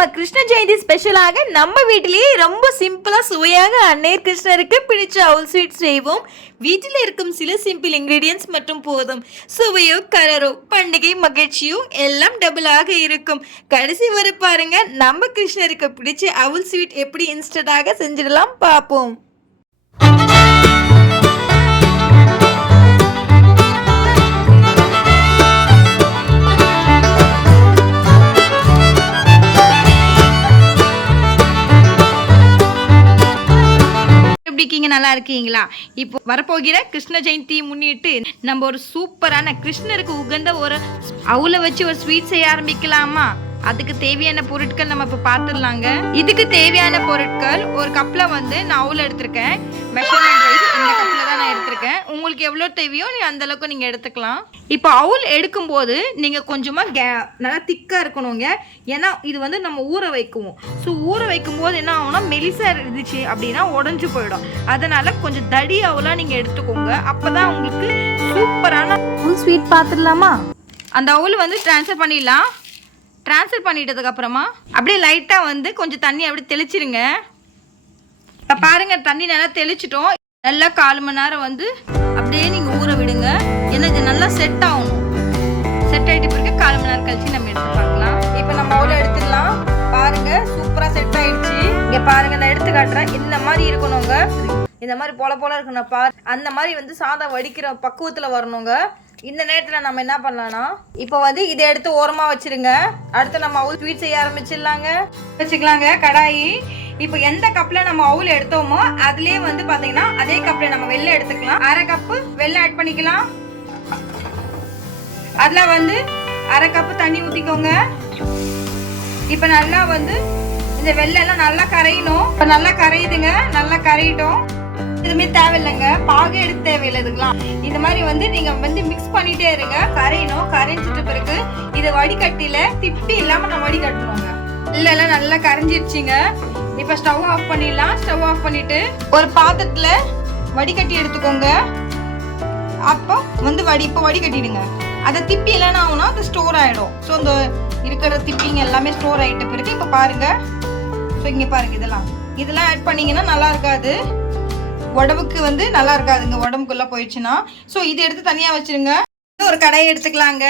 நம்ம கிருஷ்ண ஜெயந்தி ஸ்பெஷலாக நம்ம வீட்டிலேயே ரொம்ப சிம்பிளாக சுவையாக அன்னையர் கிருஷ்ணருக்கு பிடிச்ச அவுல் ஸ்வீட் செய்வோம். வீட்டில் இருக்கும் சில சிம்பிள் இன்க்ரீடியன்ஸ் மட்டும் போதும். சுவையோ கலரோ பண்டிகை மகிழ்ச்சியோ எல்லாம் டபுளாக இருக்கும். கடைசி வரை பாருங்க நம்ம கிருஷ்ணருக்கு பிடிச்ச அவுல் ஸ்வீட் எப்படி இன்ஸ்டன்டாக செஞ்சிடலாம் பார்ப்போம். நல்லா இருக்கீங்களா இப்போ வரப்போகிற கிருஷ்ண ஜெயந்தி முன்னிட்டு நம்ம ஒரு சூப்பரான கிருஷ்ணருக்கு உகந்த ஒரு அவுல வச்சு ஒரு ஸ்வீட் செய்ய ஆரம்பிக்கலாமா? அதுக்கு தேவையான பொருட்கள் நம்ம இப்போ பார்த்துடலாங்க. இதுக்கு தேவையான பொருட்கள் ஒரு கப்பில் வந்து நான் அவுல் எடுத்திருக்கேன் மெஷர்மெண்ட் வைஸ் இந்த கப்பில் தான் நான் எடுத்திருக்கேன் உங்களுக்கு எவ்வளோ தேவையோ நீ அந்த அளவுக்கு நீங்கள் எடுத்துக்கலாம். இப்போ அவுல் எடுக்கும்போது நீங்கள் கொஞ்சமாக கே நல்லா திக்காக இருக்கணுங்க. ஏன்னா இது வந்து நம்ம ஊற வைக்குவோம். ஸோ ஊற வைக்கும் போது என்ன ஆகும்னா மெலிசா இருந்துச்சு அப்படின்னா உடஞ்சு போயிடும். அதனால கொஞ்சம் தடி அவுலாக நீங்கள் எடுத்துக்கோங்க. அப்போ தான் உங்களுக்கு சூப்பரான ஸ்வீட் பார்த்துடலாமா அந்த அவுல் வந்து ட்ரான்ஸ்ஃபர் பண்ணிடலாம். ட்ரான்ஸ்ஃபர் பண்ணிட்டதுக்கு அப்புறமா அப்படியே லைட்டாக வந்து கொஞ்சம் தண்ணி அப்படியே தெளிச்சிருங்க. இப்போ பாருங்க தண்ணி நல்லா தெளிச்சிட்டோம். நல்லா கால் மணி நேரம் வந்து அப்படியே நீங்கள் ஊற விடுங்க. ஏன்னா இது நல்லா செட் ஆகணும். செட் ஆகிட்டு பிறகு கால் மணி நேரம் கழிச்சு நம்ம எடுத்து பார்க்கலாம். இப்போ நம்ம அவ்வளோ எடுத்துடலாம். பாருங்க சூப்பராக செட் ஆயிடுச்சு. இங்கே பாருங்க நான் எடுத்து காட்டுறேன். இந்த மாதிரி இருக்கணுங்க. இந்த மாதிரி போல போல இருக்கணும். பாரு அந்த மாதிரி வந்து சாதம் வடிக்கிற பக்குவத்தில் வரணுங்க. இந்த நேரத்தில் நம்ம என்ன பண்ணலாம்னா இப்போ வந்து இதை எடுத்து ஓரமாக வச்சிருங்க. அடுத்து நம்ம அவுல் ஸ்வீட் செய்ய ஆரம்பிச்சிடலாங்க. வச்சுக்கலாங்க கடாயி. இப்போ எந்த கப்பில் நம்ம அவுல் எடுத்தோமோ அதுலேயே வந்து பார்த்தீங்கன்னா அதே கப்பில் நம்ம வெள்ளை எடுத்துக்கலாம். அரை கப்பு வெள்ளை ஆட் பண்ணிக்கலாம். அதில் வந்து அரை கப்பு தண்ணி ஊற்றிக்கோங்க இப்போ நல்லா வந்து இந்த வெள்ளெல்லாம் நல்லா கரையணும். இப்போ நல்லா கரையுதுங்க. நல்லா கரையிட்டோம். எதுவுமே தேவையில்லைங்க. பாகு எடுத்து தேவையில்லை இதுக்கெல்லாம் இந்த மாதிரி வந்து நீங்க வந்து மிக்ஸ் பண்ணிட்டே இருங்க. கரையணும். கரைஞ்சிட்ட பிறகு இதை வடிகட்டில திப்பி இல்லாம நம்ம வடிகட்டணுங்க. எல்லாம் நல்லா கரைஞ்சிருச்சுங்க. இப்போ ஸ்டவ் ஆஃப் பண்ணிடலாம். ஸ்டவ் ஆஃப் பண்ணிட்டு ஒரு பாத்திரத்தில் வடிகட்டி எடுத்துக்கோங்க. அப்போ வந்து வடி இப்போ வடிகட்டிடுங்க. அதை திப்பி இல்லைன்னா ஆகுனா அது ஸ்டோர் ஆகிடும் ஸோ இந்த இருக்கிற திப்பிங்க எல்லாமே ஸ்டோர் ஆகிட்ட பிறகு இப்போ பாருங்கள் ஸோ இங்கே பாருங்க இதெல்லாம். இதெல்லாம் ஆட் பண்ணிங்கன்னா நல்லா இருக்காது. உடம்புக்கு வந்து நல்லா இருக்காதுங்க. உடம்புக்குள்ளே போயிடுச்சுன்னா. ஸோ இது எடுத்து தனியாக வச்சுருங்க. ஒரு கடையை எடுத்துக்கலாங்க.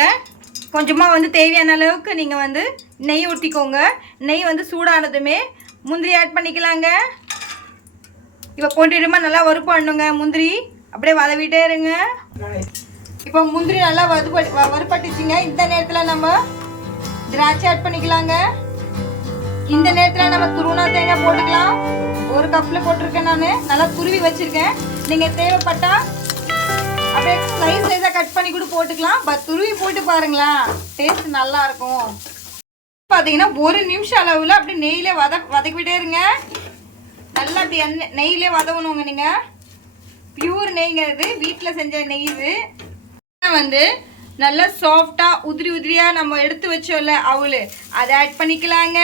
கொஞ்சமாக வந்து தேவையான அளவுக்கு நீங்கள் வந்து நெய் ஊற்றிக்கோங்க நெய் வந்து சூடானதுமே முந்திரி ஆட் பண்ணிக்கலாங்க. இப்போ கொண்டிடுமா நல்லா வறுப்பு பண்ணுங்க முந்திரி அப்படியே வதவிட்டே இருங்க. இப்போ முந்திரி நல்லா வறுப வ- இந்த நேரத்தில் நம்ம திராட்சை ஆட் பண்ணிக்கலாங்க. இந்த நேரத்தில் நம்ம துருணா தேங்காய் போட்டுக்கலாம். ஒரு கப்பில் போட்டிருக்கேன் நான். நல்லா துருவி வச்சுருக்கேன். நீங்கள் தேவைப்பட்டா அப்படியே ஸ்லைஸ் ஸ்லைஸாக கட் பண்ணி கூட போட்டுக்கலாம். பட் துருவி போட்டு பாருங்களேன். டேஸ்ட் நல்லாயிருக்கும் பார்த்தீங்கன்னா ஒரு நிமிஷம் அளவில் அப்படி நெய்யில வத வதக்கிவிட்டே இருங்க. நல்லா அப்படி எண்ணெய் நெய்யிலே வதவணுங்க நீங்கள் பியூர் நெய்ங்கிறது வீட்டில் செஞ்ச நெய் இது. வந்து நல்லா சாஃப்டாக உதிரி உதிரியாக நம்ம எடுத்து வச்சோம்ல அவளு. அதை ஆட் பண்ணிக்கலாங்க.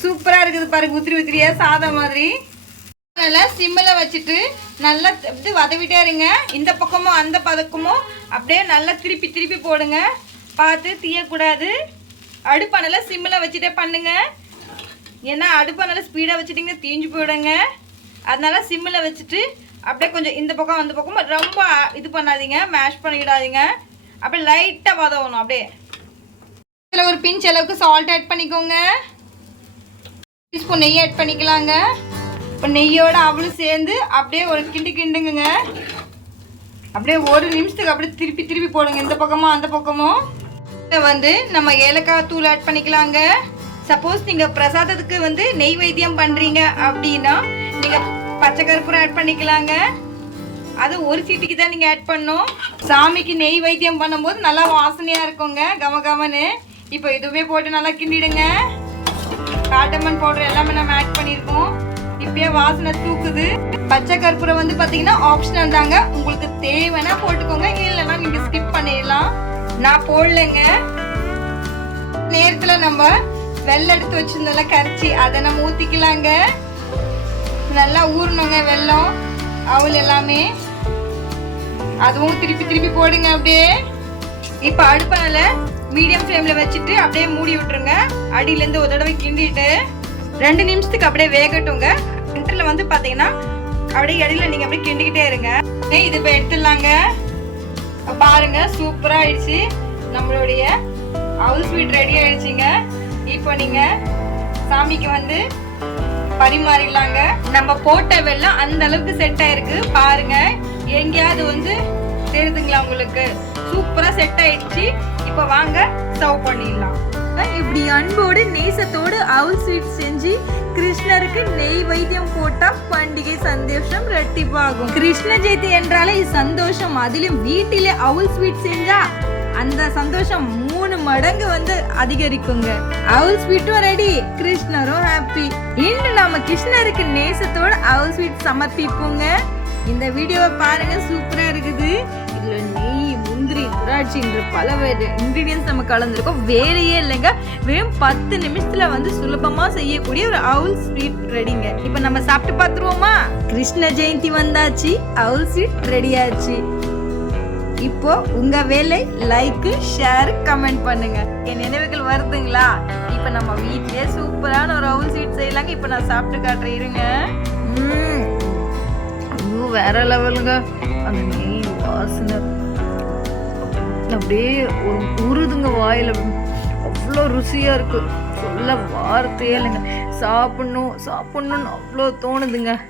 சூப்பராக இருக்குது பாருங்க உதிரி உதிரியாக சாதம் மாதிரி. நல்லா சிம்மில் வச்சுட்டு நல்லா இது வதவிட்டே இருங்க. இந்த பக்கமும் அந்த பதக்கமும் அப்படியே நல்லா திருப்பி திருப்பி போடுங்க. பார்த்து தீயக்கூடாது. அடுப்பானல சிம்மில் வச்சுட்டே பண்ணுங்க. ஏன்னா அடுப்பானல ஸ்பீடாக வச்சுட்டிங்கன்னா தீஞ்சு போயிடுங்க. அதனால சிம்மில் வச்சுட்டு அப்படியே கொஞ்சம் இந்த பக்கம் அந்த பக்கம் ரொம்ப இது பண்ணாதீங்க மேஷ் பண்ணிடாதீங்க. அப்படியே லைட்டாக வதவணும் அப்படியே. இதில் ஒரு பிஞ்ச் அளவுக்கு சால்ட் ஆட் பண்ணிக்கோங்க. டீஸ்பூன் நெய் ஆட் பண்ணிக்கலாங்க. இப்போ நெய்யோட அவளும் சேர்ந்து அப்படியே ஒரு கிண்டு கிண்டுங்க அப்படியே ஒரு நிமிஷத்துக்கு அப்படியே திருப்பி திருப்பி போடுங்க. இந்த பக்கமும் அந்த பக்கமும் வந்து நம்ம ஏலக்காய் தூள் ஆட் பண்ணிக்கலாங்க. சப்போஸ் நீங்கள் பிரசாதத்துக்கு வந்து நெய் வைத்தியம் பண்ணுறீங்க அப்படின்னா நீங்கள் பச்சை கருப்பூரம் ஆட் பண்ணிக்கலாங்க. அது ஒரு சீட்டுக்கு தான் நீங்கள் ஆட் பண்ணணும். சாமிக்கு நெய் வைத்தியம் பண்ணும்போது நல்லா வாசனையாக இருக்குங்க கம கமனு இப்போ இதுவுமே போட்டு நல்லா கிண்டிடுங்க. காட்டமன் பவுடர் எல்லாமே நம்ம ஆட் பண்ணியிருக்கோம் இப்பயே வாசனை தூக்குது. பச்சை கற்பூரம் வந்து பார்த்தீங்கன்னா ஆப்ஷனல் தாங்க. உங்களுக்கு தேவைன்னா போட்டுக்கோங்க. இல்லைன்னா நீங்கள் ஸ்கிப் பண்ணிடலாம். நான் போடலைங்க. நேரத்தில் நம்ம வெள்ளம் எடுத்து வச்சிருந்தோம்ல கரைச்சி அதை நம்ம ஊற்றிக்கலாங்க நல்லா ஊறணுங்க வெல்லம் அவள் எல்லாமே. அதுவும் திருப்பி திருப்பி போடுங்க அப்படியே. இப்போ அடுப்பால மீடியம் ஃப்ளேம்ல வச்சுட்டு அப்படியே மூடி விட்டுருங்க. அடியில இருந்து ஒரு தடவை கிண்டிட்டு ரெண்டு நிமிஷத்துக்கு அப்படியே வேகட்டுங்க. சென்டர்ல வந்து பாத்தீங்கன்னா அப்படியே இடையில நீங்க அப்படியே கிண்டிக்கிட்டே இருங்க. ஏய், இது இப்போ எடுத்துடலாங்க. பாருங்க சூப்பரா ஆயிடுச்சு. நம்மளுடைய அவுல் ஸ்வீட் ரெடி ஆயிடுச்சுங்க. இப்போ நீங்க சாமிக்கு வந்து பரிமாறிடலாங்க. நம்ம போட்ட வெள்ளம் அந்த அளவுக்கு செட் ஆயிருக்கு. பாருங்க எங்கேயாவது வந்து தெரியுதுங்களா உங்களுக்கு? சூப்பரா செட் ஆயிடுச்சு. இப்போ வாங்க சர்வ் பண்ணிடலாம். இப்படி அன்போடு நேசத்தோடு அவுல் ஸ்வீட் செஞ்சு கிருஷ்ணருக்கு நெய் வைத்தியம் போட்டா பண்டிகை சந்தோஷம் ரெட்டிப்பாகும் கிருஷ்ண ஜெயந்தி என்றாலே சந்தோஷம். அதிலும் வீட்டிலே அவுல் ஸ்வீட் செஞ்சா அந்த சந்தோஷம் மூணு மடங்கு வந்து அதிகரிக்குங்க. அவுல் ஸ்வீட்டும் ரெடி கிருஷ்ணரும் ஹாப்பி இன்று நாம கிருஷ்ணருக்கு நேசத்தோட அவுல் ஸ்வீட் சமர்ப்பிப்போங்க. இந்த வீடியோவை பாருங்க சூப்பரா இருக்குது. இதுல முந்திரி திராட்சைன்ற பல இன்கிரீடியன்ஸ் நம்ம கலந்துருக்கோம். வேலையே இல்லைங்க. வெறும் பத்து நிமிஷத்துல வந்து சுலபமா செய்யக்கூடிய ஒரு அவுல் ஸ்வீட் ரெடிங்க இப்போ நம்ம சாப்பிட்டு பார்த்துருவோமா கிருஷ்ண ஜெயந்தி வந்தாச்சு. அவுல் ஸ்வீட் ரெடி ஆச்சு. இப்போ உங்க வேலை லைக் ஷேர் கமெண்ட் பண்ணுங்க. என் நினைவுகள் வருதுங்களா? இப்போ நம்ம வீட்லயே சூப்பரான ஒரு அவுல் ஸ்வீட் செய்யலாங்க. இப்போ நான் சாப்பிட்டு காட்டுறேன். இருங்க. வேற லெவலுங்க அந்த நெய் வாசனை. அப்படியே ஒரு உருதுங்க வாயில். அவ்வளோ ருசியாக இருக்கு. சொல்ல வார்த்தையே இல்லைங்க. சாப்பிடணும் சாப்பிட்ணுன்னு அவ்வளோ தோணுதுங்க.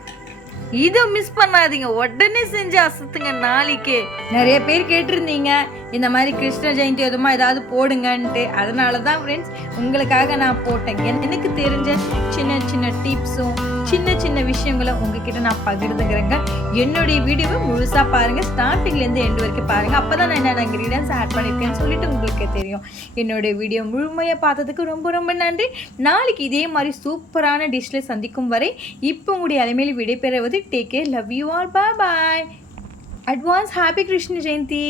இதை மிஸ் பண்ணாதீங்க. உடனே செஞ்சு அசத்துங்க நாளைக்கு. நிறைய பேர் கேட்டிருந்தீங்க. இந்த மாதிரி கிருஷ்ண ஜெயந்தி எதுமா ஏதாவது போடுங்கன்ட்டு அதனால தான் ஃப்ரெண்ட்ஸ் உங்களுக்காக நான் போட்டேன். எனக்கு தெரிஞ்ச சின்ன சின்ன டிப்ஸும் சின்ன சின்ன விஷயங்களை உங்ககிட்ட நான் பகிர்ந்துக்கிறேங்க. என்னுடைய வீடியோவை முழுசாக பாருங்கள் ஸ்டார்டிங்லேருந்து எண்டு வரைக்கும் பாருங்கள் அப்போ தான் நான் என்னென்ன இன்க்ரீடியன்ஸ் ஆட் பண்ணியிருக்கேன்னு சொல்லிட்டு உங்களுக்கு தெரியும். என்னுடைய வீடியோ முழுமையாக பார்த்ததுக்கு ரொம்ப ரொம்ப நன்றி. நாளைக்கு இதே மாதிரி சூப்பரான டிஷ்ஷில் சந்திக்கும் வரை இப்போ உங்களுடைய அலைமையில் விடைபெறுவது take care love you all bye bye advance happy Krishna Jayanthi